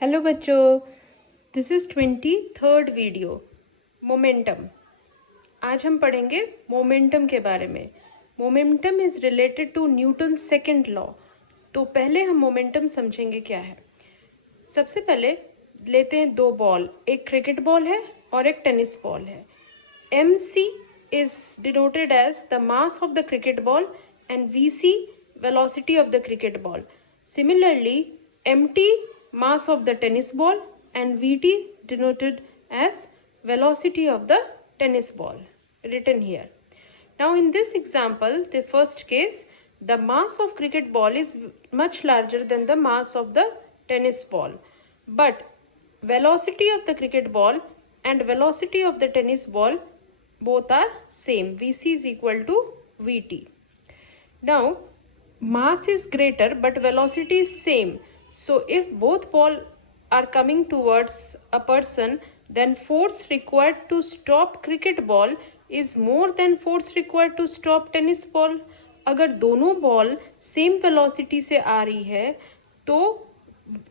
Hello बच्चों, this is 23rd video momentum. आज हम पढ़ेंगे मोमेंटम के बारे में। Momentum is related to Newton second law. तो पहले हम मोमेंटम समझेंगे क्या है। सबसे पहले लेते हैं दो बॉल, एक क्रिकेट बॉल है और एक टेनिस बॉल है। mc is denoted as the mass of the cricket ball and vc velocity of the cricket ball. Similarly, mt mass of the tennis ball and vt denoted as velocity of the tennis ball written here. Now in this example, the first case, the mass of cricket ball is much larger than the mass of the tennis ball, but velocity of the cricket ball and velocity of the tennis ball both are same. vc is equal to vt. Now mass is greater but velocity is same, so if both ball are coming towards a person, then force required to stop cricket ball is more than force required to stop tennis ball. अगर दोनों ball same velocity से आ रही है तो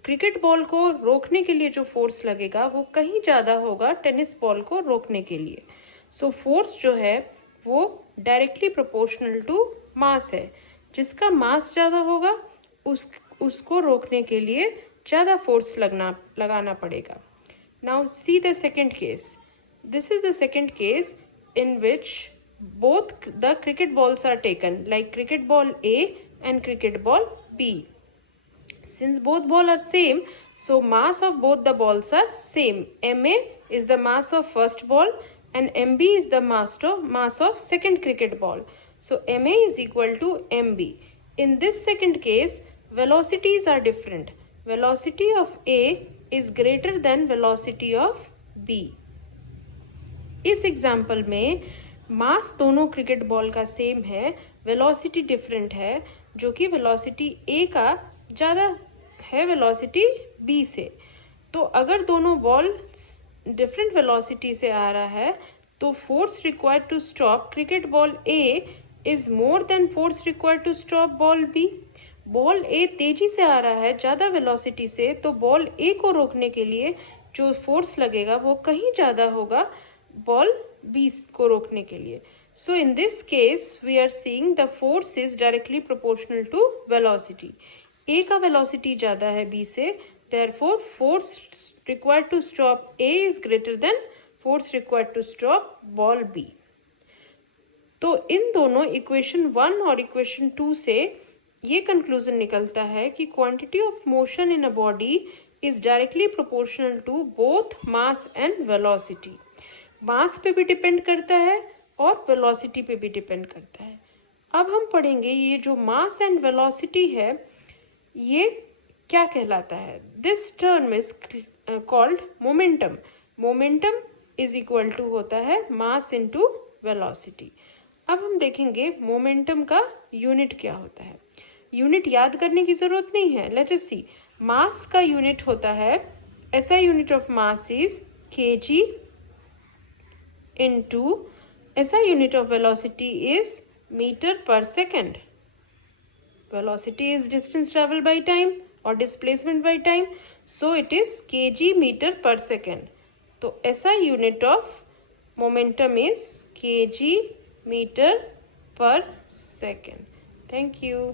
cricket ball को रोकने के लिए जो फोर्स लगेगा वो कहीं ज़्यादा होगा टेनिस बॉल को रोकने के लिए। सो फोर्स जो है वो डायरेक्टली प्रोपोर्शनल टू मास है। जिसका मास ज़्यादा होगा उसको रोकने के लिए ज़्यादा फोर्स लगाना पड़ेगा। Now see the second case. This is the second case in which both the cricket balls are taken, like cricket ball A and cricket ball B. Since both balls are same, so mass of both the balls are same. MA is the mass of first ball and MB is the mass of second cricket ball. So MA is equal to MB. In this second case, velocities are different. Velocity of A is greater than velocity of B. इस example में मास दोनों cricket ball का same है, velocity different है, जो कि velocity A का ज़्यादा है वेलोसिटी बी से। तो अगर दोनों बॉल डिफरेंट वेलोसिटी से आ रहा है तो force required to stop cricket ball A is more than force required to stop ball B. Ball A तेजी से आ रहा है ज़्यादा वेलोसिटी से, तो बॉल ए को रोकने के लिए जो फोर्स लगेगा वो कहीं ज़्यादा होगा बॉल बी को रोकने के लिए। So in this case we are seeing the force is directly proportional to velocity. A का वेलोसिटी ज़्यादा है बी से, therefore force required to stop A is greater than force required to stop ball B. तो इन दोनों equation 1 और equation 2 से ये कंक्लूजन निकलता है कि quantity of motion in a body is directly proportional to both mass and velocity. Mass पे भी डिपेंड करता है और वेलोसिटी पे भी डिपेंड करता है। अब हम पढ़ेंगे ये जो मास एंड वेलोसिटी है ये क्या कहलाता है। This term is called momentum. Momentum is equal to होता है मास इनटू वेलोसिटी। अब हम देखेंगे मोमेंटम का यूनिट क्या होता है। यूनिट याद करने की जरूरत नहीं है, लेट अस सी। मास का यूनिट होता है, SI unit of mass is kg into SI unit of velocity is meter per second. Velocity is distance traveled by time or displacement by time, so it is kg meter per second. So SI unit of momentum is kg meter per second. Thank you.